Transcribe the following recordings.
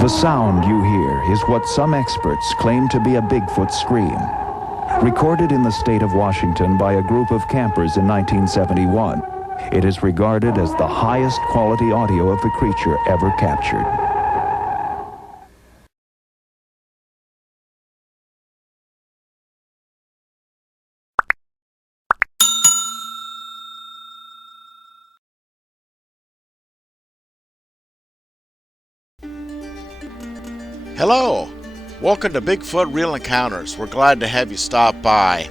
The sound you hear is what some experts claim to be a Bigfoot scream. Recorded in the state of Washington by a group of campers in 1971, it is regarded as the highest quality audio of the creature ever captured. Hello! Welcome to Bigfoot Real Encounters. We're glad to have you stop by.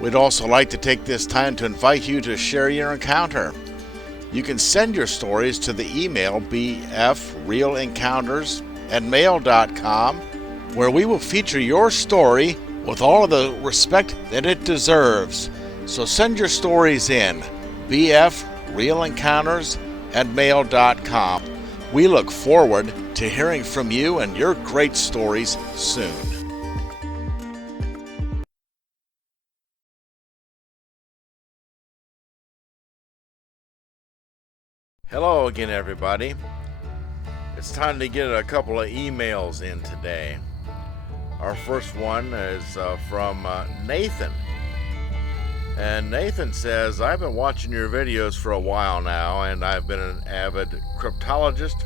We'd also like to take this time to invite you to share your encounter. You can send your stories to the email bfrealencounters@mail.com, where we will feature your story with all of the respect that it deserves. So send your stories in, bfrealencounters@mail.com. We look forward to hearing from you and your great stories soon. Hello again, everybody. It's time to get a couple of emails in today. Our first one is from Nathan. And Nathan says, I've been watching your videos for a while now, and I've been an avid cryptologist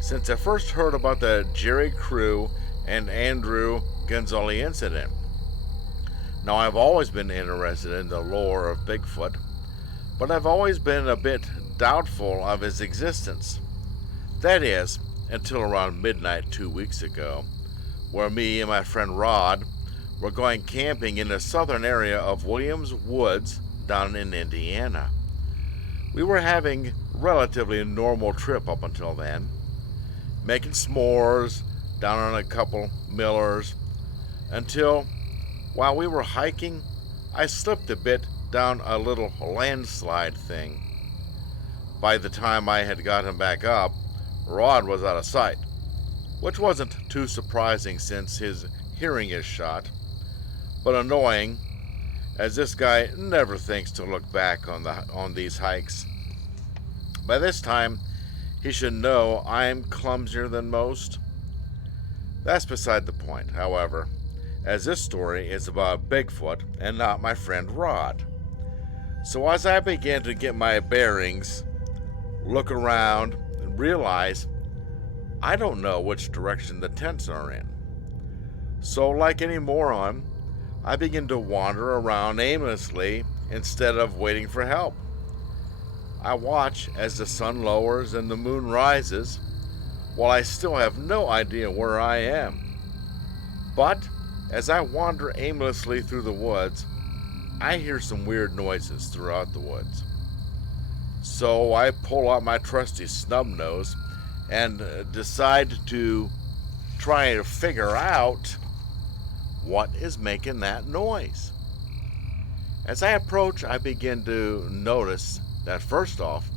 since I first heard about the Jerry Crew and Andrew Gonzalez incident. Now, I've always been interested in the lore of Bigfoot, but I've always been a bit doubtful of his existence. That is, until around midnight 2 weeks ago, where me and my friend Rod were going camping in the southern area of Williams Woods down in Indiana. We were having a relatively normal trip up until then, making s'mores down on a couple millers, until while we were hiking, I slipped a bit down a little landslide thing. By the time I had gotten back up, Rod was out of sight, which wasn't too surprising since his hearing is shot, but annoying, as this guy never thinks to look back on these hikes. By this time, he should know I'm clumsier than most. That's beside the point, however, as this story is about Bigfoot and not my friend Rod. So as I began to get my bearings, look around, and realize I don't know which direction the tents are in. So like any moron, I begin to wander around aimlessly instead of waiting for help. I watch as the sun lowers and the moon rises, while I still have no idea where I am. But as I wander aimlessly through the woods, I hear some weird noises throughout the woods. So I pull out my trusty snub nose and decide to try to figure out what is making that noise. As I approach, I begin to notice that first off,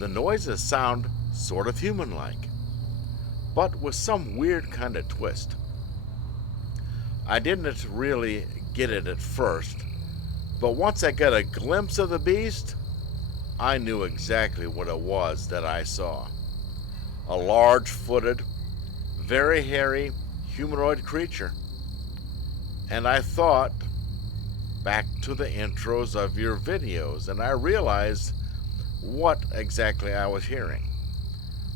the noises sound sort of human-like, but with some weird kind of twist. I didn't really get it at first, but once I got a glimpse of the beast, I knew exactly what it was that I saw. A large-footed, very hairy, humanoid creature. And I thought back to the intros of your videos, and I realized what exactly I was hearing.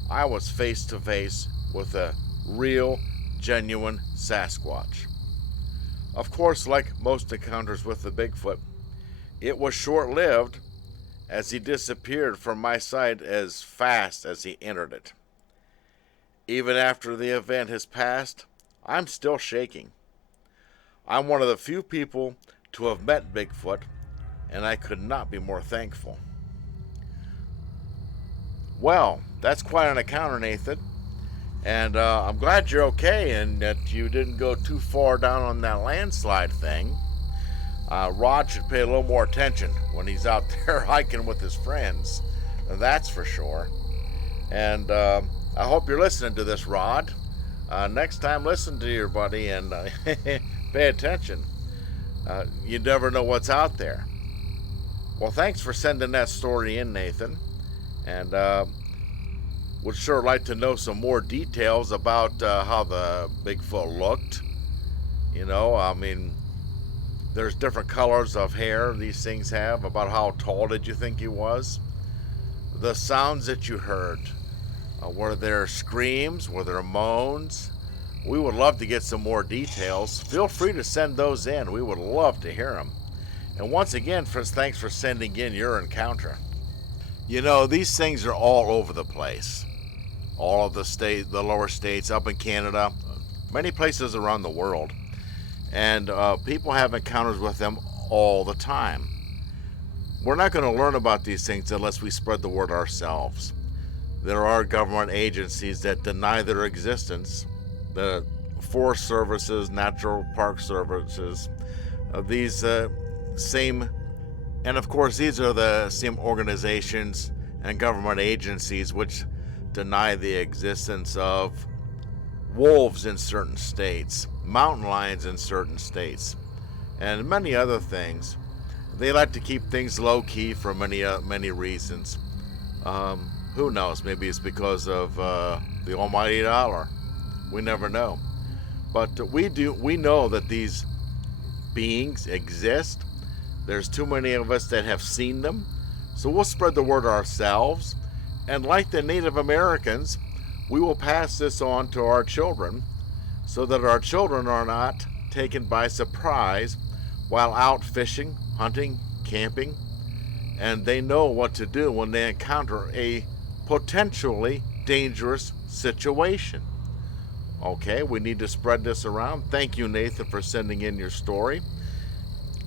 I was face to face with a real, genuine Sasquatch. Of course, like most encounters with the Bigfoot, it was short-lived, as he disappeared from my sight as fast as he entered it. Even after the event has passed, I'm still shaking. I'm one of the few people to have met Bigfoot, and I could not be more thankful. Well, that's quite an encounter, Nathan, and I'm glad you're okay and that you didn't go too far down on that landslide thing. Rod should pay a little more attention when he's out there hiking with his friends, that's for sure. And I hope you're listening to this, Rod. Next time, listen to your buddy and pay attention. You never know what's out there. Well, thanks for sending that story in, Nathan. And would sure like to know some more details about how the Bigfoot looked. You know, I mean, there's different colors of hair these things have. About how tall did you think he was? The sounds that you heard. Were there screams? Were there moans? We would love to get some more details. Feel free to send those in. We would love to hear them. And once again, thanks for sending in your encounter. You know, these things are all over the place. All of the lower states, up in Canada, many places around the world. And people have encounters with them all the time. We're not going to learn about these things unless we spread the word ourselves. There are government agencies that deny their existence. The Forest Services, Natural Park Services, these same, and of course these are the same organizations and government agencies which deny the existence of wolves in certain states, mountain lions in certain states, and many other things. They like to keep things low-key for many reasons. Who knows? Maybe it's because of the almighty dollar. We never know. But we know that these beings exist. There's too many of us that have seen them. So we'll spread the word ourselves. And like the Native Americans, we will pass this on to our children so that our children are not taken by surprise while out fishing, hunting, camping, and they know what to do when they encounter a potentially dangerous situation. Okay, we need to spread this around. Thank you, Nathan, for sending in your story.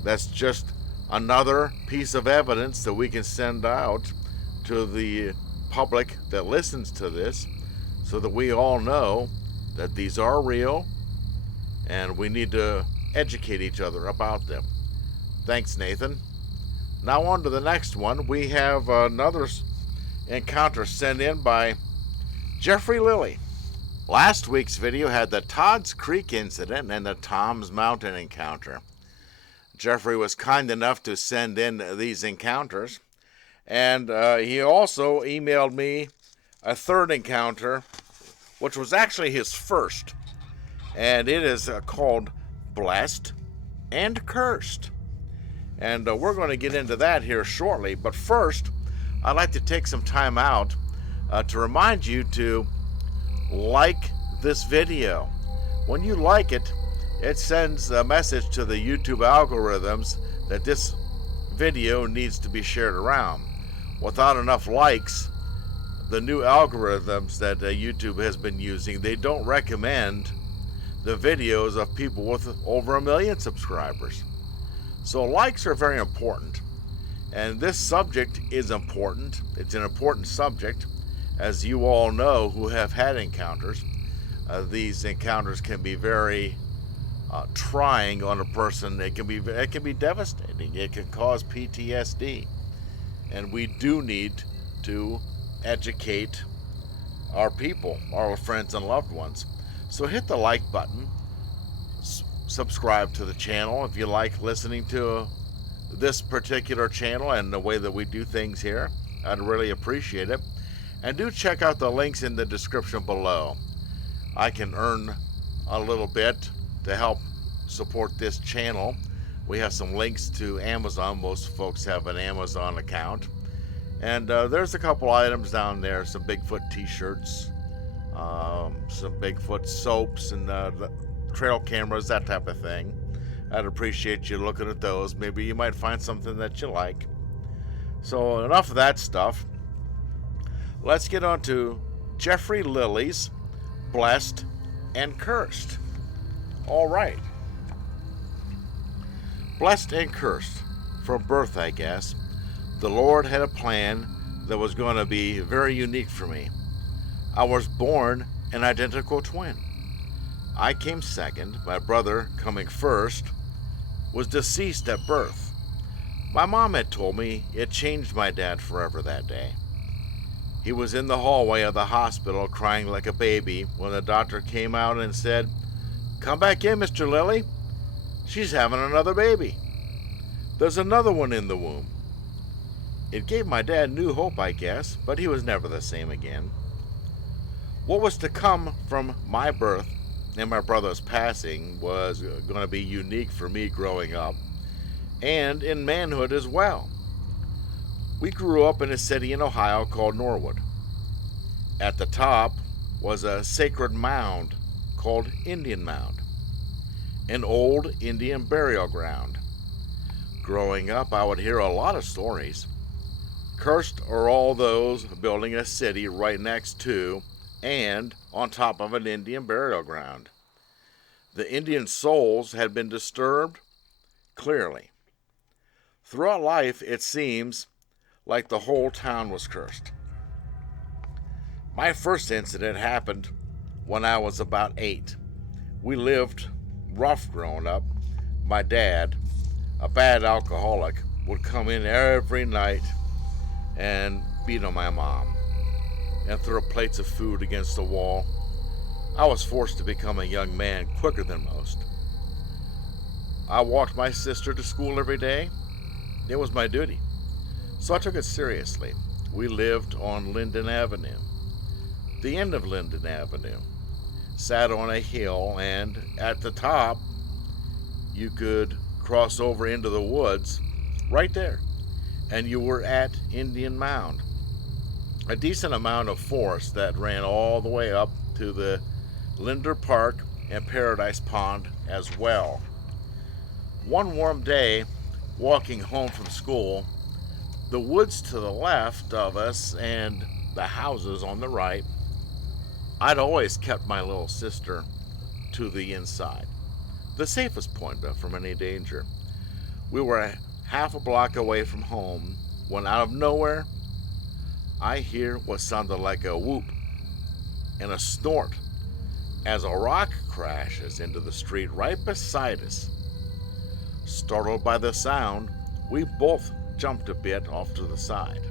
That's just another piece of evidence that we can send out to the public that listens to this so that we all know that these are real and we need to educate each other about them. Thanks, Nathan. Now on to the next one. We have another encounter sent in by Jeffrey Lilly. Last week's video had the Todd's Creek incident and the Tom's Mountain encounter. Jeffrey was kind enough to send in these encounters, and he also emailed me a third encounter, which was actually his first, and it is called Blessed and Cursed. And we're going to get into that here shortly. But first, I'd like to take some time out to remind you to like this video. When you like it, it sends a message to the YouTube algorithms that this video needs to be shared around. Without enough likes, the new algorithms that YouTube has been using, they don't recommend the videos of people with over 1 million subscribers. So likes are very important, and this subject is important. It's an important subject, as you all know who have had encounters. These encounters can be very trying on a person. It can be devastating. It can cause PTSD, and we do need to educate our people, our friends and loved ones. So hit the like button. Subscribe to the channel if you like listening to this particular channel and the way that we do things here. I'd really appreciate it. And do check out the links in the description below. I can earn a little bit to help support this channel. We have some links to Amazon. Most folks have an Amazon account. And there's a couple items down there, some Bigfoot t-shirts, some Bigfoot soaps, and trail cameras, that type of thing. I'd appreciate you looking at those. Maybe you might find something that you like. So enough of that stuff. Let's get on to Jeffrey Lilly's Blessed and Cursed. All right. Blessed and cursed. From birth, I guess. The Lord had a plan that was going to be very unique for me. I was born an identical twin. I came second. My brother, coming first, was deceased at birth. My mom had told me it changed my dad forever that day. He was in the hallway of the hospital crying like a baby when the doctor came out and said, "Come back in, Mr. Lilly. She's having another baby. There's another one in the womb." It gave my dad new hope, I guess, but he was never the same again. What was to come from my birth and my brother's passing was going to be unique for me growing up, and in manhood as well. We grew up in a city in Ohio called Norwood. At the top was a sacred mound called Indian Mound, an old Indian burial ground. Growing up, I would hear a lot of stories. Cursed are all those building a city right next to and on top of an Indian burial ground. The Indian souls had been disturbed, clearly. Throughout life, it seems like the whole town was cursed. My first incident happened when I was about 8. We lived rough growing up. My dad, a bad alcoholic, would come in every night and beat on my mom and throw plates of food against the wall. I was forced to become a young man quicker than most. I walked my sister to school every day. It was my duty. So I took it seriously. We lived on Linden Avenue. The end of Linden Avenue sat on a hill, and at the top you could cross over into the woods right there, and you were at Indian Mound. A decent amount of forest that ran all the way up to the Linder Park and Paradise Pond as well. One warm day, walking home from school, the woods to the left of us and the houses on the right, I'd always kept my little sister to the inside, the safest point from any danger. We were half a block away from home when out of nowhere, I hear what sounded like a whoop and a snort as a rock crashes into the street right beside us. Startled by the sound, we both jumped a bit off to the side,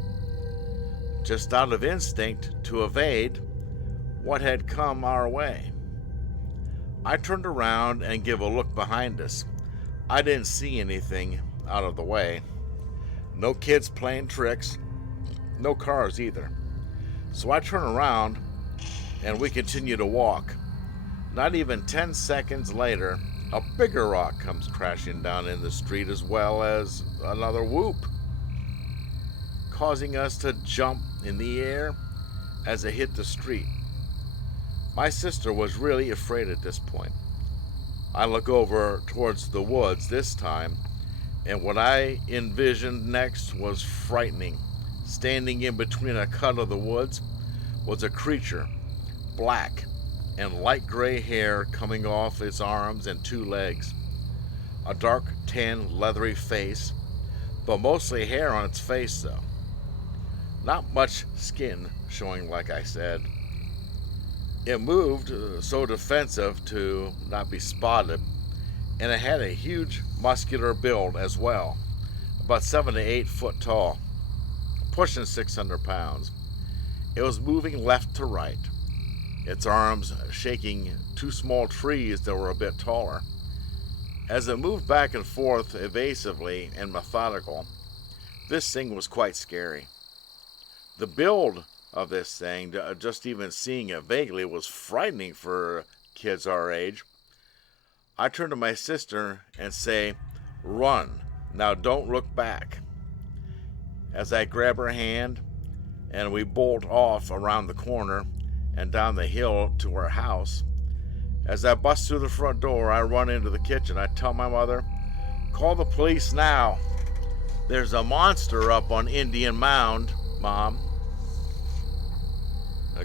just out of instinct to evade what had come our way. I turned around and gave a look behind us. I didn't see anything out of the way. No kids playing tricks, no cars either. So I turn around and we continue to walk. Not even 10 seconds later, a bigger rock comes crashing down in the street as well as another whoop, causing us to jump in the air as it hit the street. My sister was really afraid at this point. I look over towards the woods this time, and what I envisioned next was frightening. Standing in between a cut of the woods was a creature, black and light gray hair coming off its arms and 2 legs, a dark tan leathery face, but mostly hair on its face though. Not much skin showing, like I said. It moved so defensive to not be spotted, and it had a huge muscular build as well, about 7 to 8 foot tall, pushing 600 pounds. It was moving left to right, its arms shaking 2 small trees that were a bit taller. As it moved back and forth evasively and methodical, this thing was quite scary. The build of this thing, just even seeing it vaguely, was frightening for kids our age. I turn to my sister and say, "Run, now don't look back." As I grab her hand and we bolt off around the corner and down the hill to our house, as I bust through the front door, I run into the kitchen. I tell my mother, "Call the police now. There's a monster up on Indian Mound, Mom."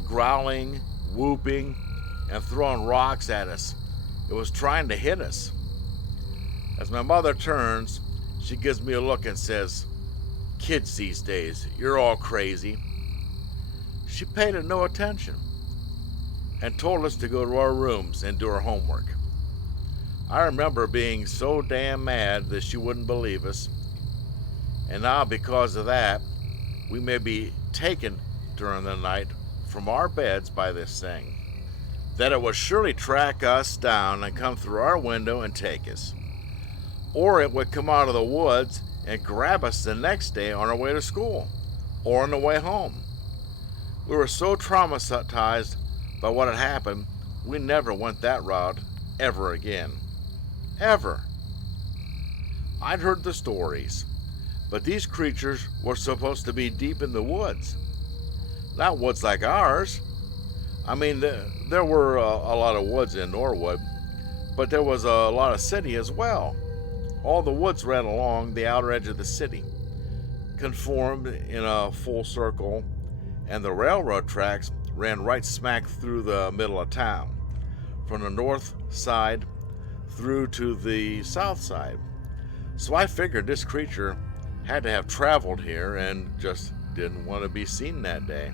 Growling, whooping, and throwing rocks at us. It was trying to hit us. As my mother turns, she gives me a look and says, "Kids these days, you're all crazy." She paid it no attention and told us to go to our rooms and do our homework. I remember being so damn mad that she wouldn't believe us. And now, because of that, we may be taken during the night from our beds by this thing, that it would surely track us down and come through our window and take us. Or it would come out of the woods and grab us the next day on our way to school or on the way home. We were so traumatized But what had happened, we never went that route ever again. Ever. I'd heard the stories, but these creatures were supposed to be deep in the woods. Not woods like ours. I mean, there were a lot of woods in Norwood, but there was a lot of city as well. All the woods ran along the outer edge of the city, conformed in a full circle, and the railroad tracks ran right smack through the middle of town, from the north side through to the south side. So I figured this creature had to have traveled here and just didn't want to be seen that day.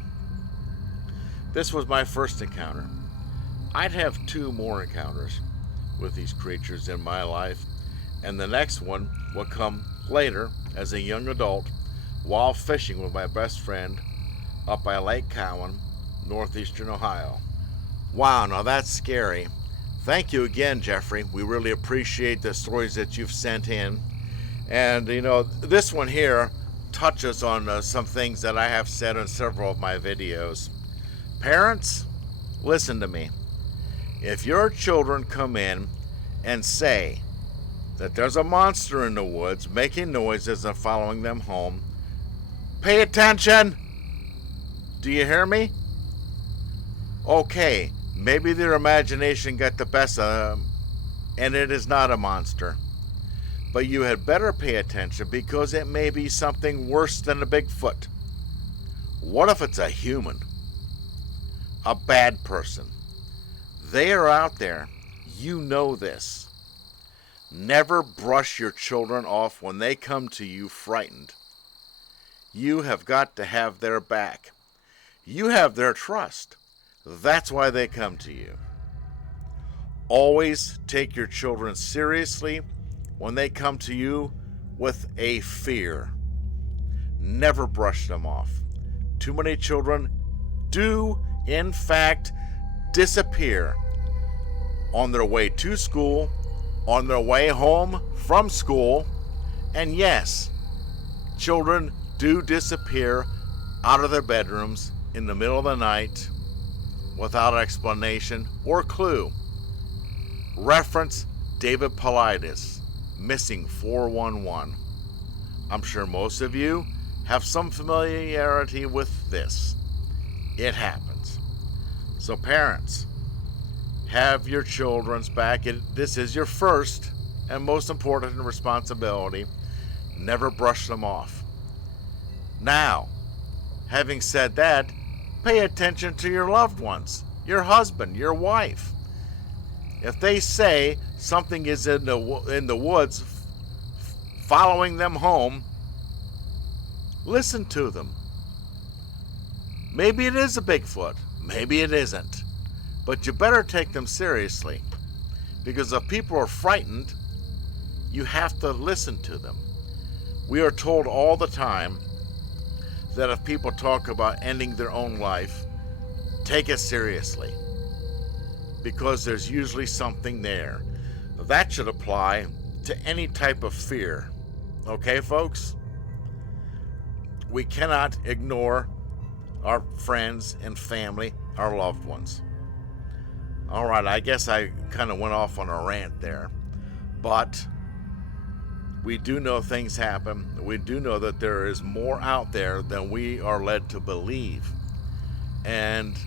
This was my first encounter. I'd have 2 more encounters with these creatures in my life, and the next one will come later as a young adult while fishing with my best friend up by Lake Cowan, northeastern Ohio. Wow, now that's scary. Thank you again, Jeffrey. We really appreciate the stories that you've sent in. And, this one here touches on some things that I have said in several of my videos. Parents, listen to me. If your children come in and say that there's a monster in the woods making noises and following them home, pay attention. Do you hear me? Okay, maybe their imagination got the best of them, and it is not a monster. But you had better pay attention, because it may be something worse than a Bigfoot. What if it's a human? A bad person? They are out there. You know this. Never brush your children off when they come to you frightened. You have got to have their back. You have their trust. That's why they come to you. Always take your children seriously when they come to you with a fear. Never brush them off. Too many children do, in fact, disappear on their way to school, on their way home from school, and yes, children do disappear out of their bedrooms in the middle of the night without explanation or clue. Reference David Paulides, Missing 411. I'm sure most of you have some familiarity with this. It happens. So parents, have your children's back. This is your first and most important responsibility. Never brush them off. Now, having said that, pay attention to your loved ones, your husband, your wife. If they say something is in the woods following them home, listen to them. Maybe it is a Bigfoot, maybe it isn't, but you better take them seriously, because if people are frightened, you have to listen to them. We are told all the time that if people talk about ending their own life, take it seriously, because there's usually something there. That should apply to any type of fear. Okay, folks? We cannot ignore our friends and family, our loved ones. All right, I guess I kind of went off on a rant there, but we do know things happen. We do know that there is more out there than we are led to believe. And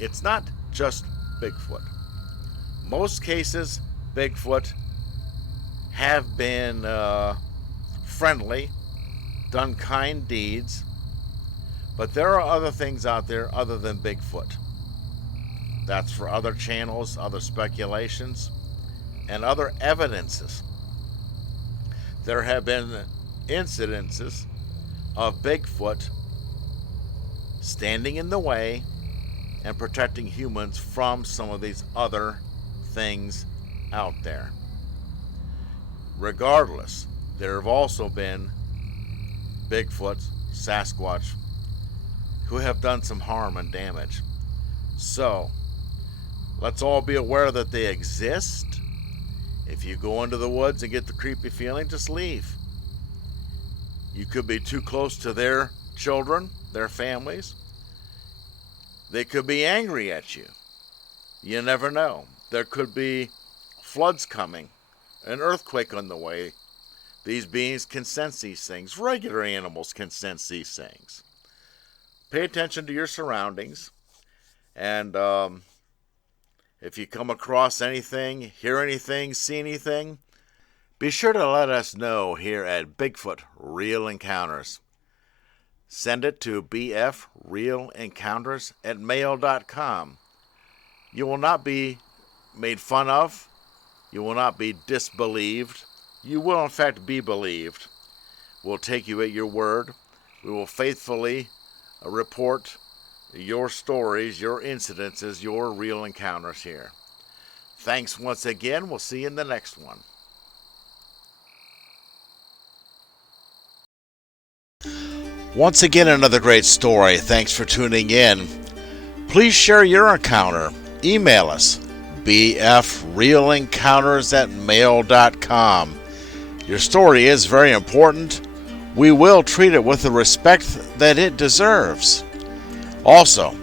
it's not just Bigfoot. Most cases, Bigfoot have been friendly, done kind deeds, but there are other things out there other than Bigfoot. That's for other channels, other speculations, and other evidences. There have been incidences of Bigfoot standing in the way and protecting humans from some of these other things out there. Regardless, there have also been Bigfoot, Sasquatch, who have done some harm and damage. So, let's all be aware that they exist. If you go into the woods and get the creepy feeling, just leave. You could be too close to their children, their families. They could be angry at you. You never know. There could be floods coming, an earthquake on the way. These beings can sense these things. Regular animals can sense these things. Pay attention to your surroundings. And if you come across anything, hear anything, see anything, be sure to let us know here at Bigfoot Real Encounters. Send it to bfrealencounters@mail.com. You will not be made fun of. You will not be disbelieved. You will, in fact, be believed. We'll take you at your word. We will faithfully report your stories, your incidences, your real encounters here. Thanks once again. We'll see you in the next one. Once again, another great story. Thanks for tuning in. Please share your encounter. Email us, bfrealencounters@mail.com. Your story is very important. We will treat it with the respect that it deserves. Also,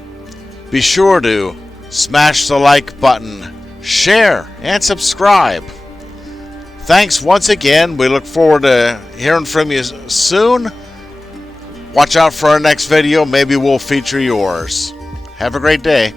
be sure to smash the like button, share, and subscribe. Thanks once again. We look forward to hearing from you soon. Watch out for our next video. Maybe we'll feature yours. Have a great day.